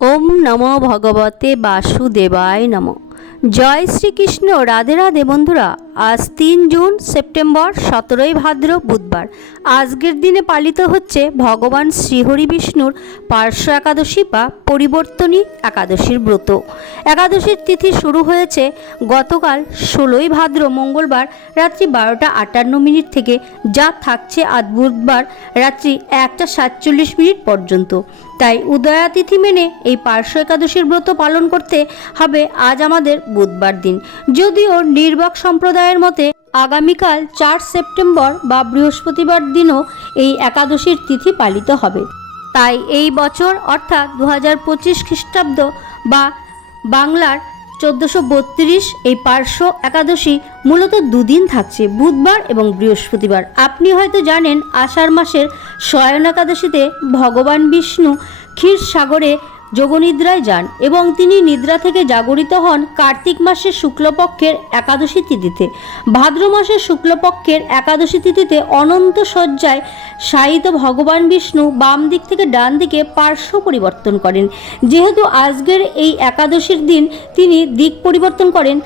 ওম নমো ভগবতে বাসুদেবায় নম। জয় শ্রীকৃষ্ণ। রাধে রাধে বন্ধুরা, আজ তিন জুন, সেপ্টেম্বর, সতেরোই ভাদ্র, বুধবার। আজকের দিনে পালিত হচ্ছে ভগবান শ্রীহরি বিষ্ণুর পার্শ্ব একাদশী বা পরিবর্তনী একাদশীর ব্রত। একাদশীর তিথি শুরু হয়েছে গতকাল ষোলোই ভাদ্র, মঙ্গলবার রাত্রি বারোটা আটান্ন মিনিট থেকে, যা থাকছে আজ বুধবার রাত্রি একটা সাতচল্লিশ মিনিট পর্যন্ত। তাই উদয়া তিথি মেনে এই পার্শ্ব একাদশীর ব্রত পালন করতে হবে আজ আমাদের বুধবার দিন। যদিও নির্বাক সম্প্রদায়ের মতে আগামীকাল চার সেপ্টেম্বর বা বৃহস্পতিবার দিনও এই একাদশীর তিথি পালিত হবে। তাই এই বছর অর্থাৎ দু হাজার পঁচিশ খ্রিস্টাব্দ বা বাংলার চোদ্দোশো বত্রিশ, এই পার্শ্ব একাদশী মূলত দুদিন থাকছে, বুধবার এবং বৃহস্পতিবার। আপনি হয়তো জানেন, আষাঢ় মাসের শয়ন একাদশীতে ভগবান বিষ্ণু ক্ষীর সাগরে যোগনিদ্রায় যান এবং তিনি নিদ্রা থেকে জাগরিত হন কার্তিক মাসের শুক্লপক্ষের একাদশী তিথিতে। ভাদ্র মাসের শুক্লপক্ষের একাদশী তিথিতে অনন্ত শয্যায় শায়িত ভগবান বিষ্ণু বাম দিক থেকে ডান দিকে পার্শ্ব পরিবর্তন করেন। যেহেতু আজকের এই একাদশীর দিন তিনি দিক পরিবর্তন করেন,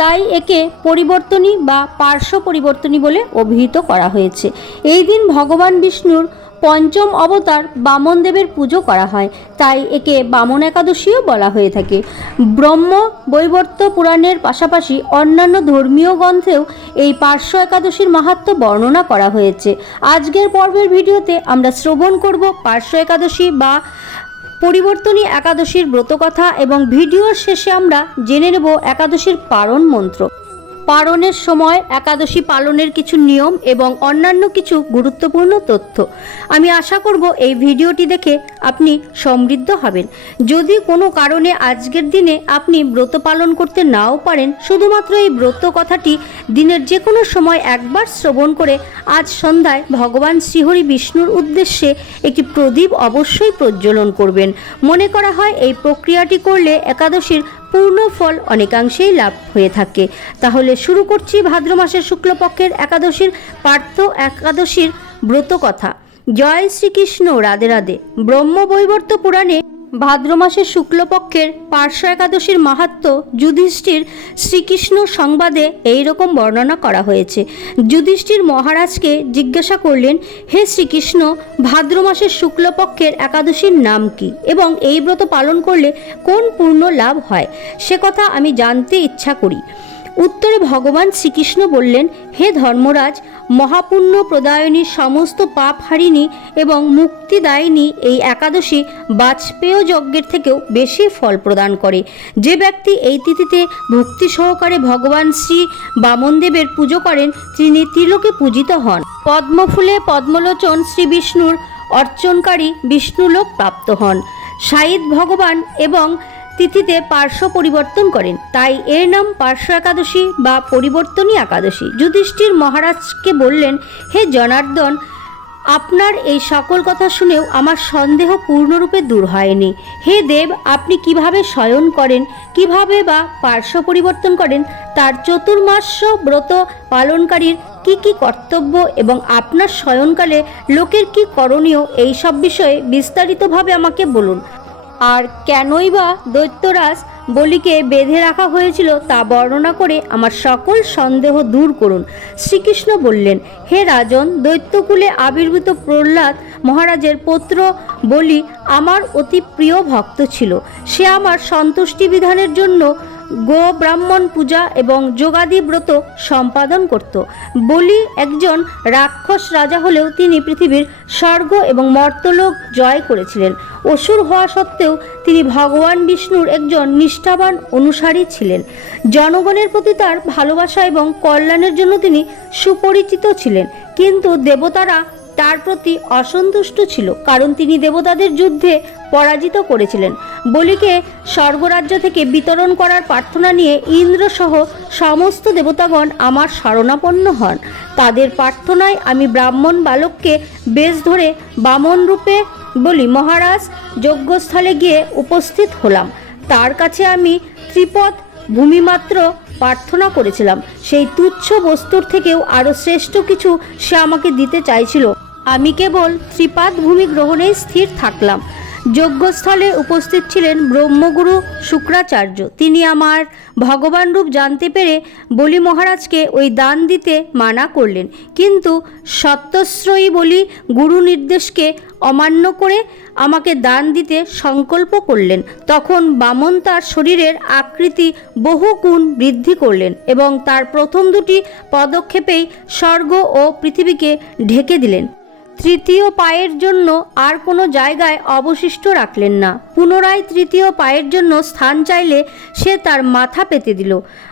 তাই একে পরিবর্তনী বা পার্শ্ব পরিবর্তনী বলে অভিহিত করা হয়েছে। এই দিন ভগবান বিষ্ণুর পঞ্চম অবতার বামনদেবের পুজো করা হয়। তাই একে বামন একাদশীও বলা হয়ে থাকে। ব্রহ্ম বৈবর্ত পুরাণের পাশাপাশি অন্যান্য ধর্মীয় গ্রন্থেও এই পার্শ্ব একাদশীর মাহাত্ম্য বর্ণনা করা হয়েছে। আজকের পর্বের ভিডিওতে আমরা শ্রবণ করব পার্শ্ব একাদশী বা পরিবর্তনী একাদশীর ব্রতকথা এবং ভিডিওর শেষে আমরা জেনে নেব একাদশীর পারণ মন্ত্র। পারণের সময় একাদশী পালনের কিছু নিয়ম এবং অন্যান্য কিছু গুরুত্বপূর্ণ তথ্য। আমি আশা করব এই ভিডিওটি দেখে আপনি সমৃদ্ধ হবেন। যদি কোনো কারণে আজকের দিনে আপনি ব্রত পালন করতে নাও পারেন, শুধুমাত্র এই ব্রত কথাটি দিনের যে কোনো সময় একবার শ্রবণ করে আজ সন্ধ্যায় ভগবান শ্রীহরি বিষ্ণুর উদ্দেশ্যে একটি প্রদীপ অবশ্যই প্রজ্বলন করবেন। মনে করা হয় এই প্রক্রিয়াটি করলে একাদশীর পূর্ণ ফল অনেকাংশেই লাভ হয়ে থাকে। তাহলে শুরু করছি ভাদ্র মাসের শুক্লপক্ষের একাদশীর পার্থ একাদশীর ব্রত কথা জয় শ্রীকৃষ্ণ, রাধে রাধে। ব্রহ্মবৈবর্ত পুরাণে ভাদ্র মাসের শুক্লপক্ষের পার্শ্ব একাদশীর মাহাত্ম যুধিষ্ঠির শ্রীকৃষ্ণ সংবাদে এই রকম বর্ণনা করা হয়েছে। যুধিষ্ঠির মহারাজকে জিজ্ঞাসা করলেন, হে শ্রীকৃষ্ণ, ভাদ্র মাসের শুক্লপক্ষের একাদশীর নাম কি? এবং এই ব্রত পালন করলে কোন পূর্ণ লাভ হয় সে কথা আমি জানতে ইচ্ছা করি। উত্তরে ভগবান শ্রীকৃষ্ণ বললেন, হে ধর্মরাজ মহাপুণ্য প্রদায়নী সমস্ত পাপ হারিণী এবং মুক্তিদায়িনী এই একাদশী বাজপেয় যজ্ঞের থেকেও বেশি ফল প্রদান করে। যে ব্যক্তি এই তিথিতে ভক্তি সহকারে ভগবান শ্রী বামনদেবের পুজো করেন, তিনি ত্রিলোকে পূজিত হন। পদ্মফুলে পদ্মলোচন শ্রী বিষ্ণুর অর্চনকারী বিষ্ণুলোক প্রাপ্ত হন। সাইদ ভগবান এবং তিথিতে পার্শ্ব পরিবর্তন করেন। তাই এর নাম পার্শ্ব একাদশী বা পরিবর্তনী একাদশী। যুধিষ্ঠির মহারাজকে বললেন, হে জনার্দন, আপনার এই সকল কথা শুনেও আমার সন্দেহ পূর্ণরূপে দূর হয়নি। হে দেব, আপনি কীভাবে শয়ন করেন, কীভাবে বা পার্শ্ব পরিবর্তন করেন, তার চতুর্মাস্য ব্রত পালনকারীর কি কি কর্তব্য এবং আপনার শয়নকালে লোকের কি করণীয়, এই সব বিষয়ে বিস্তারিতভাবে আমাকে বলুন। আর কেনই বা দৈত্যরাজ বলিকে বেঁধে রাখা হয়েছিল তা বর্ণনা করে আমার সকল সন্দেহ দূর করুন। শ্রীকৃষ্ণ বললেন, হে রাজন, দৈত্যকুলে আবির্ভূত প্রহ্লাদ মহারাজের পুত্র বলি আমার অতি প্রিয় ভক্ত ছিল। সে আমার সন্তুষ্টি বিধানের জন্য গো ব্রাহ্মণ পূজা এবং যোগাদি ব্রত সম্পাদন করত। বলি একজন রাক্ষস রাজা হলেও তিনি পৃথিবীর স্বর্গ এবং মর্তলোক জয় করেছিলেন। অসুর হওয়া সত্ত্বেও তিনি ভগবান বিষ্ণুর একজন নিষ্ঠাবান অনুসারী ছিলেন। জনগণের প্রতি তার ভালোবাসা এবং কল্যাণের জন্য তিনি সুপরিচিত ছিলেন। কিন্তু দেবতারা তার প্রতি অসন্তুষ্ট ছিল, কারণ তিনি দেবতাদের যুদ্ধে পরাজিত করেছিলেন। বলিকে স্বর্গরাজ্য থেকে বিতরণ করার প্রার্থনা নিয়ে ইন্দ্রসহ সমস্ত দেবতাগণ আমার শরণাপন্ন হন। তাদের প্রার্থনায় আমি ব্রাহ্মণ বালককে বেশ ধরে বামন রূপে বলি, মহারাজ, যজ্ঞস্থলে গিয়ে উপস্থিত হলাম। তার কাছে আমি ত্রিপদ ভূমিমাত্র প্রার্থনা করেছিলাম। সেই তুচ্ছ বস্তুর থেকেও আরও শ্রেষ্ঠ কিছু সে আমাকে দিতে চাইছিল। আমি কেবল ত্রিপাদ ভূমি গ্রহণেই স্থির থাকলাম। যজ্ঞস্থলে উপস্থিত ছিলেন ব্রহ্মগুরু শুক্রাচার্য। তিনি আমার ভগবান রূপ জানতে পেরে বলি মহারাজকে ওই দান দিতে মানা করলেন। কিন্তু সত্যশ্রয়ী বলি গুরু নির্দেশকে অমান্য করে আমাকে দান দিতে সংকল্প করলেন। তখন বামন তার শরীরের আকৃতি বহু গুণ বৃদ্ধি করলেন এবং তার প্রথম দুটি পদক্ষেপেই স্বর্গ ও পৃথিবীকে ঢেকে দিলেন। তৃতীয় পায়ের জন্য আর কোনো জায়গায় অবশিষ্ট রাখলেন না। পুনরায় তৃতীয় পায়ের জন্য স্থান চাইলে সে তার মাথা পেতে দিল।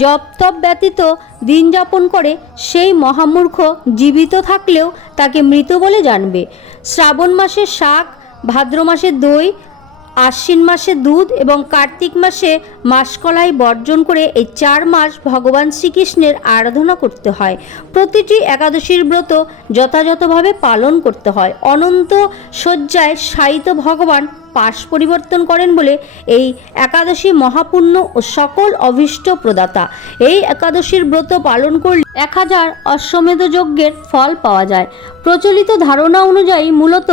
জপ তপ ব্যতীত দিন যাপন করে সেই মহামূর্খ জীবিত থাকলেও তাকে মৃত বলে জানবে। শ্রাবণ মাসে শাক, ভাদ্র মাসে দই, আশ্বিন মাসে দুধ এবং কার্তিক মাসে মাসকলাই বর্জন করে এই চার মাস ভগবান শ্রীকৃষ্ণের আরাধনা করতে হয়। প্রতিটি একাদশীর ব্রত যথাযথভাবে পালন করতে হয়। অনন্ত শয্যায় শায়িত ভগবান পাশ পরিবর্তন করেন বলে এই একাদশী মহাপুণ্য ও সকল অভীষ্ট প্রদাতা। এই একাদশীর ব্রত পালন করলে এক হাজার অশ্বমেধ যজ্ঞের ফল পাওয়া যায়। প্রচলিত ধারণা অনুযায়ী মূলত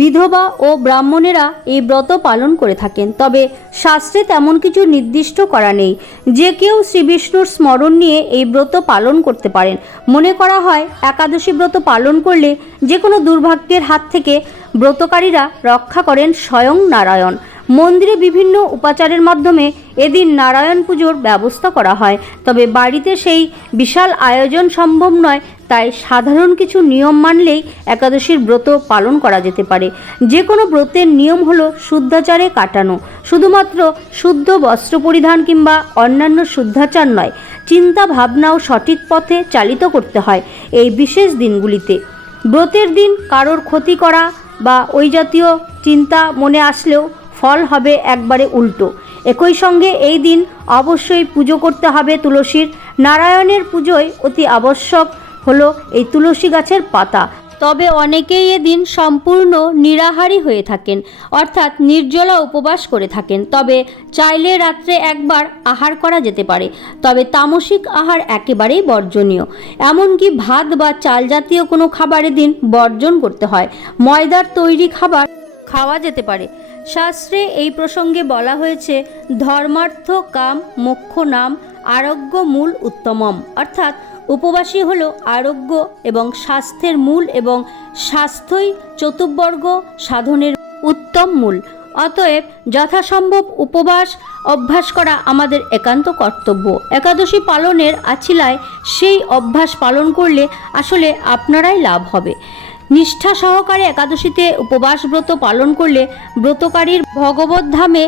বিধবা ও ব্রাহ্মণেরা এই ব্রত পালন করে থাকেন। তবে শাস্ত্রে তেমন কিছু নির্দিষ্ট করা নেই। যে কেউ শ্রীবিষ্ণুর স্মরণ নিয়ে এই ব্রত পালন করতে পারেন। মনে করা হয়, একাদশী ব্রত পালন করলে যে কোনো দুর্ভাগ্যের হাত থেকে ব্রতকারীরা রক্ষা করেন স্বয়ং নারায়ণ। মন্দিরে বিভিন্ন উপাচারের মাধ্যমে এদিন নারায়ণ পুজোর ব্যবস্থা করা হয়। তবে বাড়িতে সেই বিশাল আয়োজন সম্ভব নয়, তাই সাধারণ কিছু নিয়ম মানলেই একাদশীর ব্রত পালন করা যেতে পারে। যে কোনো ব্রতের নিয়ম হলো শুদ্ধাচারে কাটানো। শুধুমাত্র শুদ্ধ বস্ত্র পরিধান কিংবা অন্যান্য শুদ্ধাচার নয়, চিন্তা ভাবনাও সঠিক পথে চালিত করতে হয় এই বিশেষ দিনগুলিতে। ব্রতের দিন কারোর ক্ষতি করা বা ওই জাতীয় চিন্তা মনে আসলেও ফল হবে একবারে উল্টো। একই সঙ্গে এই দিন অবশ্যই পুজো করতে হবে তুলসীর। নারায়ণের পুজোয় অতি আবশ্যক হলো এই তুলসী গাছের পাতা। তবে অনেকেই এদিন সম্পূর্ণ নিরাহারী হয়ে থাকেন, অর্থাৎ নির্জলা উপবাস করে থাকেন। তবে চাইলে রাত্রে একবার আহার করা যেতে পারে, তবে তামসিক আহার একেবারেই বর্জনীয়। এমনকি ভাত বা চাল জাতীয় কোনো খাবারের দিন বর্জন করতে হয়। ময়দার তৈরি খাবার খাওয়া যেতে পারে। শাস্ত্রে এই প্রসঙ্গে বলা হয়েছে, ধর্মার্থ কাম, মোক্ষ নাম আরোগ্য মূল উত্তমম। অর্থাৎ উপবাসী হলো আরোগ্য এবং স্বাস্থ্যের মূল এবং স্বাস্থ্যই চতুর্বর্গ সাধনের উত্তম মূল। অতএব যথাসম্ভব উপবাস অভ্যাস করা আমাদের একান্ত কর্তব্য। একাদশী পালনের আছিলায় সেই অভ্যাস পালন করলে আসলে আপনারাই লাভ হবে। নিষ্ঠা সহকারে একাদশীতে উপবাস ব্রত পালন করলে ব্রতকারীর ভগবত ধামে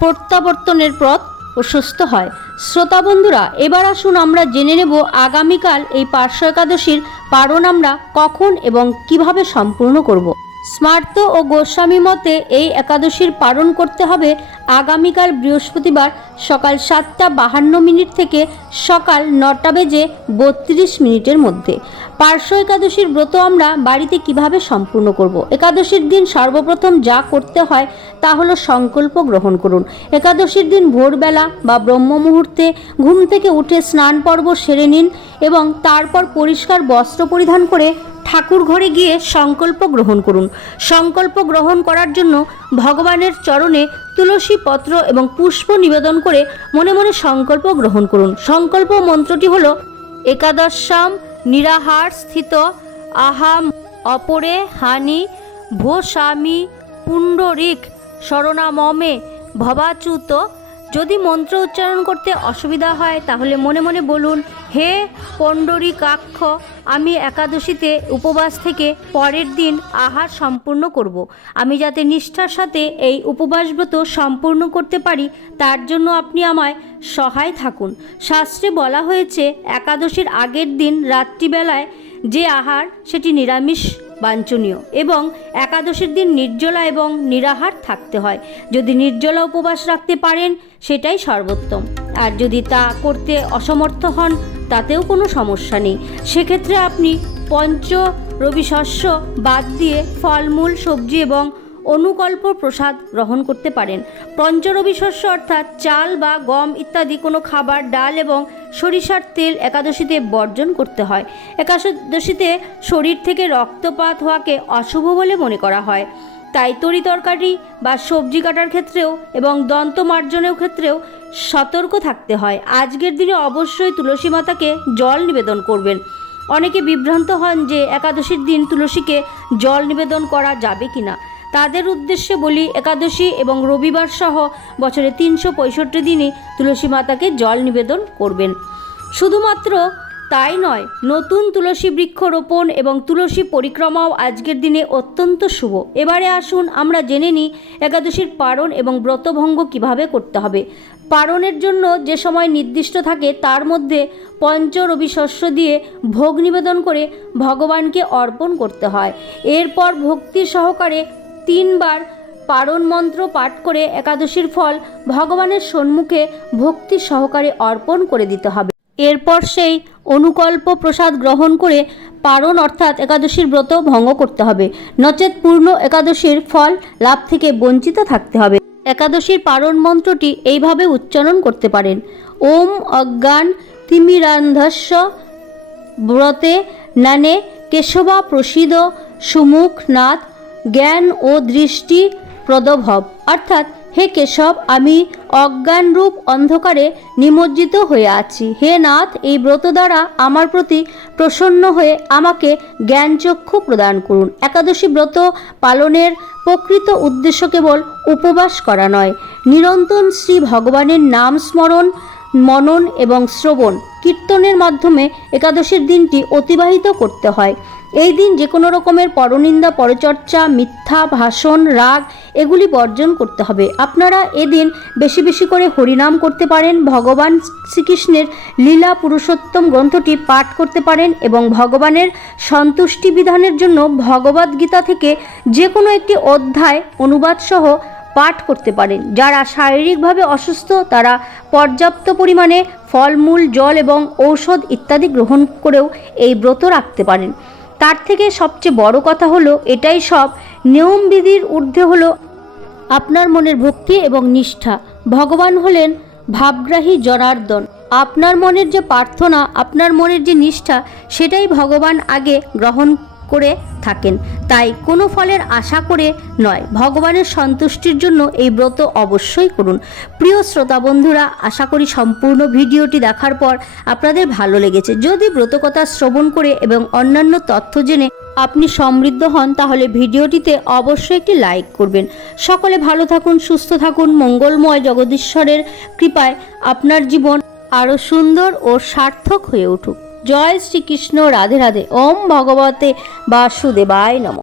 প্রত্যাবর্তনের পথ প্রশস্ত হয়। শ্রোতা বন্ধুরা, এবার আসুন আমরা জেনে নেব আগামীকাল এই পার্শ্ব একাদশীর পারণ আমরা কখন এবং কীভাবে সম্পূর্ণ করব। স্মার্ত ও গোস্বামী মতে এই একাদশীর পালন করতে হবে আগামীকাল বৃহস্পতিবার সকাল সাতটা বাহান্ন মিনিট থেকে সকাল নটা বেজে বত্রিশ মিনিটের মধ্যে পার্শ্ব একাদশীর ব্রত আমরা বাড়িতে কীভাবে সম্পূর্ণ করব। একাদশীর দিন সর্বপ্রথম যা করতে হয় তা হলো সংকল্প গ্রহণ করুন একাদশীর দিন ভোরবেলা বা ব্রহ্ম মুহূর্তে ঘুম থেকে উঠে স্নান পর্ব সেরে নিন এবং তারপর পরিষ্কার বস্ত্র পরিধান করে ঠাকুর ঘরে গিয়ে সংকল্প গ্রহণ করুন। সংকল্প গ্রহণ করার জন্য ভগবানের চরণে তুলসী পত্র এবং পুষ্প নিবেদন করে মনে মনে সংকল্প গ্রহণ করুন। সংকল্প মন্ত্রটি হল একাদশাম নিরাহার স্থিত আহাম অপরে হানি ভোস্বামী পুণ্ডরিক শরণামমে ভবাচ্যুত যদি মন্ত্র উচ্চারণ করতে অসুবিধা হয়, তাহলে মনে মনে বলুন, হে পণ্ডরী কাক্ষ আমি একাদশীতে উপবাস থেকে পরের দিন আহার সম্পূর্ণ করব। আমি যাতে নিষ্ঠার সাথে এই উপবাসব্রত সম্পূর্ণ করতে পারি, তার জন্য আপনি আমায় সহায় থাকুন শাস্ত্রে বলা হয়েছে, একাদশীর আগের দিন রাত্রিবেলায় যে আহার, সেটি নিরামিষ, বাঞ্ছনীয় এবং একাদশীর দিন নির্জলা এবং নিরাহার থাকতে হয়। যদি নির্জলা উপবাস রাখতে পারেন, সেটাই সর্বোত্তম। আর যদি তা করতে অসমর্থ হন, তাতেও কোনো সমস্যা নেই। সেক্ষেত্রে আপনি পঞ্চ রবি শস্য বাদ দিয়ে ফলমূল, সবজি এবং অনুকল্প প্রসাদ গ্রহণ করতে পারেন। পঞ্চরবি শস্য অর্থাৎ চাল বা গম ইত্যাদি কোনো খাবার, ডাল এবং সরিষার তেল একাদশীতে বর্জন করতে হয়। একাদশীতে শরীর থেকে রক্তপাত হওয়াকে অশুভ বলে মনে করা হয়। তাই তরি তরকারি বা সবজি কাটার ক্ষেত্রেও এবং দন্ত মার্জনের ক্ষেত্রেও সতর্ক থাকতে হয়। আজকের দিনে অবশ্যই তুলসী মাতাকে জল নিবেদন করবেন। অনেকে বিভ্রান্ত হন যে একাদশীর দিন তুলসীকে জল নিবেদন করা যাবে কি না তাদের উদ্দেশ্যে বলি একাদশী এবং রবিবার সহ বছরে তিনশো পঁয়ষট্টি দিনই তুলসী মাতাকে জল নিবেদন করবেন। শুধুমাত্র তাই নয়, নতুন তুলসী বৃক্ষ রোপণ এবং তুলসী পরিক্রমাও আজকের দিনে অত্যন্ত শুভ। এবারে আসুন আমরা জেনে নিই একাদশীর পারণ এবং ব্রতভঙ্গ কীভাবে করতে হবে। পারণের জন্য যে সময় নির্দিষ্ট থাকে তার মধ্যে পঞ্চ রবি শস্য দিয়ে ভোগ নিবেদন করে ভগবানকে অর্পণ করতে হয়। এরপর ভক্তি সহকারে তিনবার পারণ মন্ত্র পাঠ করে একাদশীর ফল ভগবানের সম্মুখে ভক্তি সহকারে অর্পণ করে দিতে হবে। এরপর সেই অনুকল্প প্রসাদ গ্রহণ করে পারণ অর্থাৎ একাদশীর ব্রত ভঙ্গ করতে হবে। নচেত পূর্ণ একাদশীর ফল লাভ থেকে বঞ্চিত থাকতে হবে। একাদশীর পারণ মন্ত্রটি এইভাবে উচ্চারণ করতে পারেন। ওম অজ্ঞান তিমিরান্ধস্য ব্রতে নানে কেশবা প্রসিদ সুমুখ নাথ জ্ঞান ও দৃষ্টি প্রদভব অর্থাৎ, হে কেশব, আমি অজ্ঞানরূপ অন্ধকারে নিমজ্জিত হয়ে আছি। হে নাথ, এই ব্রত দ্বারা আমার প্রতি প্রসন্ন হয়ে আমাকে জ্ঞানচক্ষু প্রদান করুন। একাদশী ব্রত পালনের প্রকৃত উদ্দেশ্য কেবল উপবাস করা নয়, নিরন্তর শ্রী ভগবানের নাম স্মরণ, মনন এবং শ্রবণ। কীর্তনের মাধ্যমে একাদশীর দিনটি অতিবাহিত করতে হয়। এই দিন যে কোনো রকমের পরনিন্দা, পরচর্চা, মিথ্যা, ভাষণ, রাগ, এগুলি বর্জন করতে হবে। আপনারা এদিন বেশি বেশি করে হরিনাম করতে পারেন, ভগবান শ্রীকৃষ্ণের লীলা পুরুষোত্তম গ্রন্থটি পাঠ করতে পারেন এবং ভগবানের সন্তুষ্টি বিধানের জন্য ভগবদ্গীতা থেকে যে কোনো একটি অধ্যায়, অনুবাদ সহ পাঠ করতে পারেন। যারা শারীরিকভাবে অসুস্থ, তারা পর্যাপ্ত পরিমাণে ফলমূল, জল এবং ঔষধ ইত্যাদি গ্রহণ করেও এই ব্রত রাখতে পারেন। তার থেকে সবচেয়ে বড় কথা হলো, এটাই সব। নিয়মবিধির ঊর্ধ্বে হলো আপনার মনের ভক্তি এবং নিষ্ঠা। ভগবান হলেন ভাবগ্রাহী জনার্দন। আপনার মনের যে প্রার্থনা, আপনার মনের যে নিষ্ঠা, সেটাই ভগবান আগে গ্রহণ করে থাকেন। তাই কোনো ফলের আশা করে নয়, ভগবানের সন্তুষ্টির জন্য এই ব্রত অবশ্যই করুন। প্রিয় শ্রোতা বন্ধুরা, আশা করি সম্পূর্ণ ভিডিওটি দেখার পর আপনাদের ভালো লেগেছে। যদি ব্রতকথা শ্রবণ করে এবং অন্যান্য তথ্য জেনে আপনি সমৃদ্ধ হন, তাহলে ভিডিওটিতে অবশ্যই একটি লাইক করবেন। সকলে ভালো থাকুন, সুস্থ থাকুন, মঙ্গলময় জগদীশ্বরের কৃপায় আপনার জীবন আরও সুন্দর ও সার্থক হয়ে উঠুক। জয় শ্রীকৃষ্ণ রাধে রাধে। ওম ভগবতে বাসুদেবায় নম।